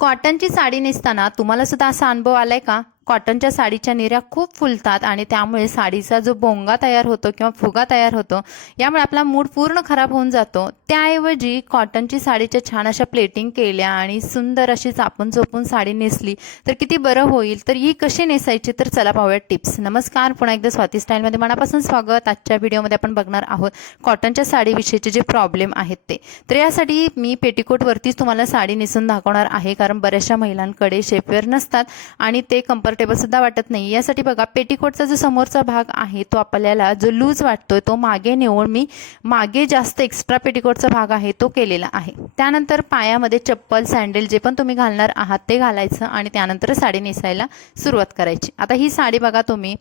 कॉटनची साडी नेसताना तुम्हाला सुद्धा असा अनुभव आलाय का? कॉटनच्या साडीच्या निऱ्या खूप फुलतात आणि त्यामुळे साडीचा जो बोंगा तयार होतो किंवा फुगा तयार होतो, यामुळे आपला मूड पूर्ण खराब होऊन जातो। त्याऐवजी कॉटनची साडीच्या छान अशा प्लेटिंग केल्या आणि सुंदर अशी चापून चोपून साडी नेसली तर किती बरं होईल। तर ही कशी नेसायची तर चला पाहूया टिप्स। नमस्कार, पुन्हा एकदा स्वाती स्टाईलमध्ये मनापासून स्वागत। आजच्या व्हिडिओमध्ये आपण बघणार आहोत कॉटनच्या साडीविषयीचे जे प्रॉब्लेम आहेत ते। तर यासाठी मी पेटीकोटवरतीच तुम्हाला साडी नेसून दाखवणार आहे, कारण बऱ्याचशा महिलांकडे शेपवेअर नसतात आणि ते कम्फर्टेबल सुद्धा वाटत नाही। यासाठी बघा, पेटीकोटचा जो समोरचा भाग आहे तो आपल्याला जो लूज वाटतोय तो मागे नेऊन मी मागे जास्त एक्स्ट्रा पेटीकोटचा भाग आहे तो केलेला आहे। त्यानंतर पायामध्ये चप्पल सँडल जे पण तुम्ही घालणार आहात ते घालायचं आणि त्यानंतर साडी नेसायला सुरुवात करायची। आता ही साडी बघा तुम्ही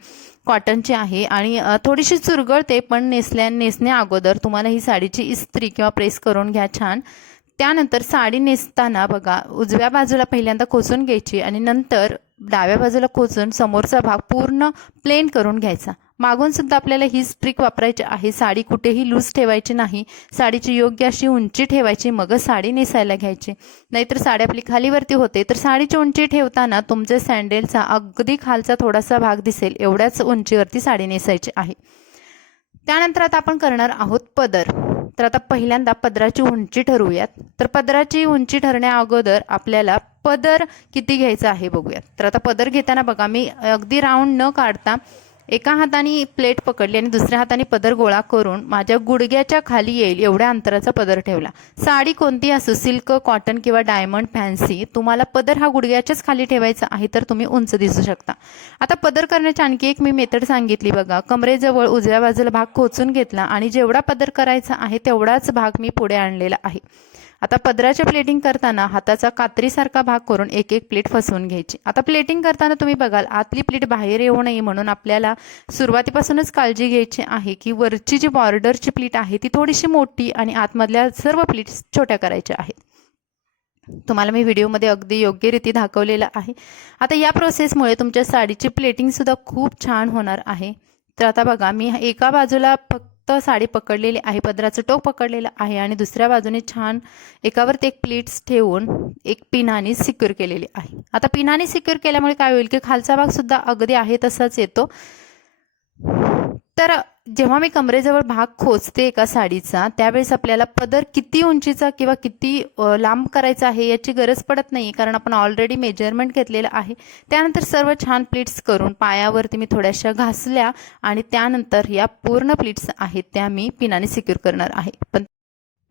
कॉटनची आहे आणि थोडीशी चुरगळते, पण नेसण्या अगोदर तुम्हाला ही साडीची इस्त्री किंवा प्रेस करून घ्या छान। त्यानंतर साडी नेसताना बघा, उजव्या बाजूला पहिल्यांदा खोचून घ्यायची आणि नंतर डाव्या बाजूला खोचून समोरचा भाग पूर्ण प्लेन करून घ्यायचा। मागून सुद्धा आपल्याला ही ट्रिक वापरायची आहे। साडी कुठेही लूज ठेवायची नाही, साडीची योग्य अशी उंची ठेवायची, मग साडी नेसायला घ्यायची। नाहीतर साडी आपली खालीवरती होते। तर साडीची उंची ठेवताना तुमच्या सँडलचा अगदी खालचा थोडासा भाग दिसेल एवढ्याच उंचीवरती साडी नेसायची आहे। त्यानंतर आता आपण करणार आहोत पदर। तर आता पहिल्यांदा पदराची उंची ठरवूयात। तर पदराची उंची ठरण्या अगोदर आपल्याला पदर किती घ्यायचा आहे बघूयात। तर आता पदर घेताना बघा, मी अगदी राऊंड न काढता एका हाताने प्लेट पकडली आणि दुसऱ्या हाताने पदर गोळा करून माझ्या गुडघ्याच्या खाली येईल एवढ्या अंतराचा पदर ठेवला। साडी कोणती असो, सिल्क, कॉटन किंवा डायमंड, फॅन्सी, तुम्हाला पदर हा गुडघ्याच्याच खाली ठेवायचा आहे, तर तुम्ही उंच दिसू शकता। आता पदर करण्याची आणखी एक मी मेथड सांगितली बघा। कमरेजवळ उजव्या बाजूला भाग खोचून घेतला आणि जेवढा पदर करायचा आहे तेवढाच भाग मी पुढे आणलेला आहे। आता पदराच्या प्लेटिंग करताना हाताचा कात्रीसारखा भाग करून एक एक प्लेट फसवून घ्यायची। आता प्लेटिंग करताना तुम्ही बघाल आतली प्लेट बाहेर येऊ नये म्हणून आपल्याला सुरुवातीपासूनच काळजी घ्यायची आहे की वरची जी बॉर्डरची प्लेट आहे ती थोडीशी मोठी आणि आतमधल्या सर्व प्लेट्स छोट्या करायच्या आहेत। तुम्हाला मी व्हिडिओमध्ये अगदी योग्यरीती दाखवलेलं आहे। आता या प्रोसेसमुळे तुमच्या साडीची प्लेटिंग सुद्धा खूप छान होणार आहे। तर आता बघा, मी एका बाजूला फक्त साडी पकडलेली आहे, पदराचं टोक पकडलेलं आहे आणि दुसऱ्या बाजूने छान एकावरती एक प्लेट्स ठेवून एक पिनाने सिक्युअर केलेली आहे। आता पिनाने सिक्युअर केल्यामुळे काय होईल की खालचा भाग सुद्धा अगदी आहे तसाच येतो। तर जेव्हा मी कमरेजवळ भाग खोचते एका साडीचा, त्यावेळेस आपल्याला पदर किती उंचीचा किंवा किती लांब करायचा आहे याची गरज पडत नाही, कारण आपण ऑलरेडी मेजरमेंट घेतलेलं आहे। त्यानंतर सर्व छान प्लीट्स करून पायावरती मी थोड्याशा घासल्या आणि त्यानंतर या पूर्ण प्लीट्स आहेत त्या मी पिनाने सिक्युअर करणार आहे। पण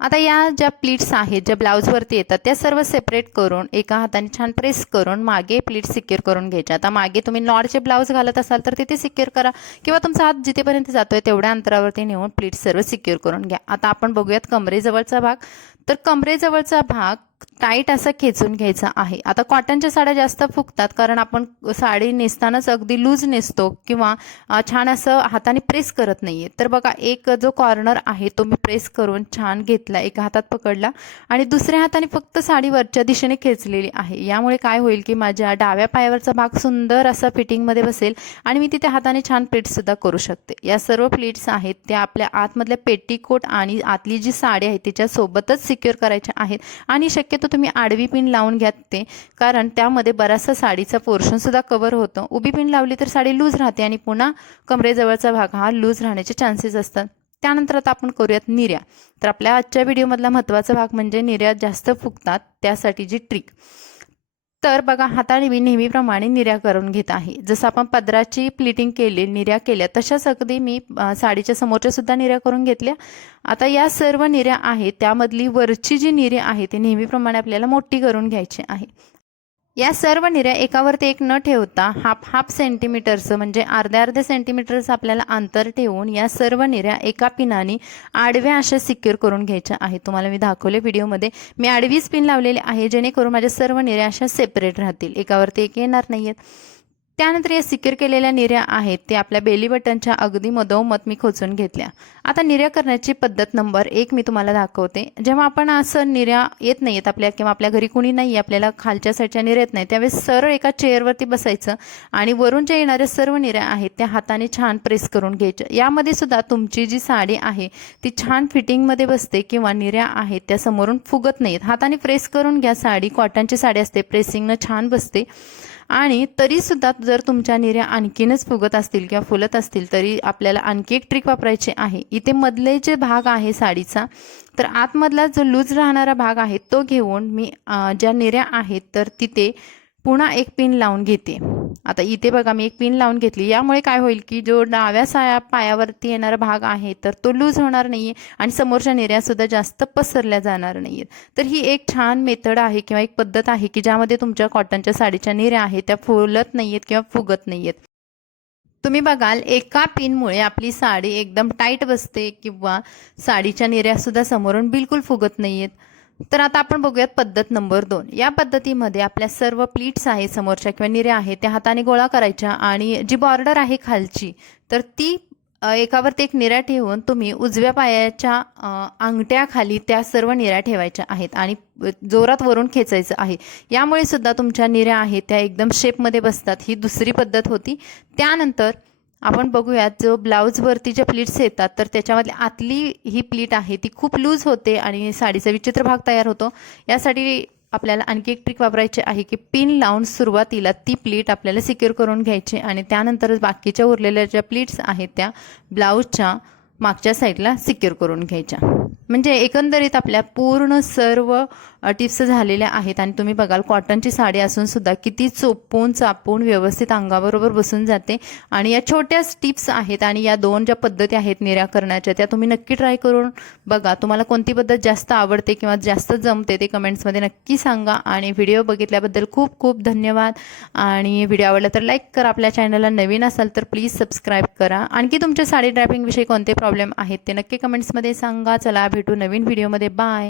आता या ज्या प्लीट्स आहेत ज्या ब्लाउजवरती येतात त्या सर्व सेपरेट करून एका हाताने छान प्रेस करून मागे प्लीट सिक्युअर करून घ्यायच्या। आता मागे तुम्ही नॉटचे ब्लाउज घालत असाल तर तिथे सिक्युअर करा किंवा तुमचा हात जिथेपर्यंत जातोय तेवढ्या अंतरावरती नेऊन प्लीट सर्व सिक्युअर करून घ्या। आता आपण बघूयात कमरेजवळचा भाग। तर कमरेजवळचा भाग टाईट असा खेचून घ्यायचा आहे। आता कॉटनच्या साड्या जास्त फुगतात, कारण आपण साडी नेसतानाच अगदी लूज नेसतो किंवा छान असं हाताने प्रेस करत नाहीये। तर बघा, एक जो कॉर्नर आहे तो मी प्रेस करून छान घेतला, एका हातात पकडला आणि दुसऱ्या हाताने फक्त साडी वरच्या दिशेने खेचलेली आहे। यामुळे काय होईल की माझ्या डाव्या पायावरचा भाग सुंदर असा फिटिंगमध्ये बसेल आणि मी तिथे हाताने छान प्लेट्स सुद्धा करू शकते। या सर्व प्लेट्स आहेत त्या आपल्या आतमधल्या पेटीकोट आणि आतली जी साडी आहे तिच्या सोबतच सिक्युअर करायच्या आहेत आणि शक्यतो तुम्ही आडवी पिन लावून घ्या ते, कारण त्यामध्ये बराचसा साडीचा पोर्शन सुद्धा कव्हर होतो। उभी पिन लावली तर साडी लूज राहते आणि पुन्हा कमरेजवळचा भाग हा लूज राहण्याचे चान्सेस असतात। त्यानंतर आता आपण करूयात निर्या। तर आपल्या आजच्या व्हिडिओमधला महत्त्वाचा भाग म्हणजे निर्या जास्त फुगतात त्यासाठीची ट्रिक। तर बघा, हाताने मी नेहमीप्रमाणे निर्या करून घेत आहे। जसं आपण पदराची प्लीटिंग केली, निर्या केल्या, तशाच अगदी मी साडीच्या समोरच्या सुद्धा निर्या करून घेतल्या। आता या सर्व निर्या आहेत त्यामधली वरची जी निर्या आहे ती नेहमीप्रमाणे आपल्याला मोठी करून घ्यायची आहे। या सर्व निर्या एकावरती एक न ठेवता हाफ सेंटीमीटरचं म्हणजे अर्ध्या सेंटीमीटरचं आपल्याला अंतर ठेवून या सर्व निर्या एका पिनाने आडव्या अशा सिक्युअर करून घ्यायच्या आहेत। तुम्हाला मी दाखवले व्हिडिओमध्ये, मी आडवीच पिन लावलेली आहे जेणेकरून माझ्या सर्व निर्या अशा सेपरेट राहतील, एकावरती एक येणार नाहीयेत। त्यानंतर या सिक्युअर केलेल्या निर्या आहेत ते आपल्या बेली बटनच्या अगदी मधोमध मी खोचून घेतल्या. आता निर्या करण्याची पद्धत नंबर 1 मी तुम्हाला दाखवते. जेव्हा आपण असं निर्या येत नाहीत आपल्या किंवा आपल्या घरी कुणी नाही आपल्याला खालच्या साईडच्या निर्या येत नाही त्यावेळेस सरळ एका चेअरवरती बसायचं आणि वरून ज्या येणाऱ्या सर्व निर्या आहेत त्या हाताने छान प्रेस करून घ्यायच्या. यामध्ये सुद्धा तुमची जी साडी आहे ती छान फिटिंगमध्ये बसते किंवा निर्या आहेत त्या समोरून फुगत नाहीत. हाताने प्रेस करून घ्या. साडी कॉटनची साडी असते, प्रेसिंगनं छान बसते. आणि तरीसुद्धा जर तुमच्या निर्या आणखीनच फुगत असतील किंवा फुलत असतील तरी आपल्याला आणखी एक ट्रिक वापरायची आहे. इथे मधले जे भाग आहे साडीचा तर आतमधला जो लूज राहणारा भाग आहे तो घेऊन मी ज्या निर्या आहेत तर तिथे पुन्हा एक पिन लावून घेते. आता इथे बघा मी एक पिन लावून घेतली. यामुळे काय होईल की जो डाव्या पायावरती येणारा भाग आहे तर तो लूज होणार नाही आहे आणि समोरच्या निर्यासुद्धा जास्त पसरल्या जाणार नाही आहेत. तर ही एक छान मेथड आहे किंवा एक पद्धत आहे की ज्यामध्ये तुमच्या कॉटनच्या साडीच्या निर्या आहेत त्या फुलत नाही आहेत किंवा फुगत नाही आहेत. तुम्ही बघाल एका पिनमुळे आपली साडी एकदम टाईट बसते किंवा साडीच्या निर्यासुद्धा समोरून बिलकुल फुगत नाही आहेत. तर आता आपण बघूयात पद्धत नंबर 2. या पद्धतीमध्ये आपल्या सर्व प्लीट्स आहेत समोरच्या किंवा निर्या आहेत त्या हाताने गोळा करायच्या आणि जी बॉर्डर आहे खालची तर ती एकावरती एक निर्या ठेवून तुम्ही उजव्या पायाच्या अंगठ्याखाली त्या सर्व निर्या ठेवायच्या आहेत आणि जोरात वरून खेचायचं आहे. यामुळे सुद्धा तुमच्या निर्या आहेत त्या एकदम शेपमध्ये बसतात. ही दुसरी पद्धत होती. त्यानंतर आपण बघूयात जो ब्लाऊजवरती ज्या प्लीट्स येतात तर त्याच्यामधली आतली ही प्लीट आहे ती खूप लूज होते आणि साडीचा विचित्र भाग तयार होतो. यासाठी आपल्याला आणखी एक ट्रिक वापरायची आहे की पिन लावून सुरुवातीला ती प्लीट आपल्याला सिक्युअर करून घ्यायची आणि त्यानंतरच बाकीच्या उरलेल्या ज्या प्लीट्स आहेत त्या ब्लाऊजच्या मागच्या साईडला सिक्युअर करून घ्यायच्या. म्हणजे एकंदरीत आपल्या पूर्ण सर्व टिप्स झालेल्या आहेत आणि तुम्ही बघाल कॉटनची साडी असून सुद्धा किती चोपून चापून व्यवस्थित अंगाबरोबर बसून जाते. आणि या छोट्याच टिप्स आहेत आणि या 2 ज्या पद्धती आहेत निर्या करण्याच्या त्या तुम्ही नक्की ट्राय करून बघा. तुम्हाला कोणती पद्धत जास्त आवडते किंवा जास्त जमते ते कमेंट्समध्ये नक्की सांगा. आणि व्हिडिओ बघितल्याबद्दल खूप खूप धन्यवाद. आणि व्हिडिओ आवडला तर लाईक करा. आपल्या चॅनलला नवीन असाल तर प्लीज सबस्क्राईब करा. आणखी तुमच्या साडी ड्रायपिंगविषयी कोणते प्रॉब्लेम आहेत ते नक्की कमेंट्समध्ये सांगा. चला भेटू नवीन व्हिडिओमध्ये. बाय.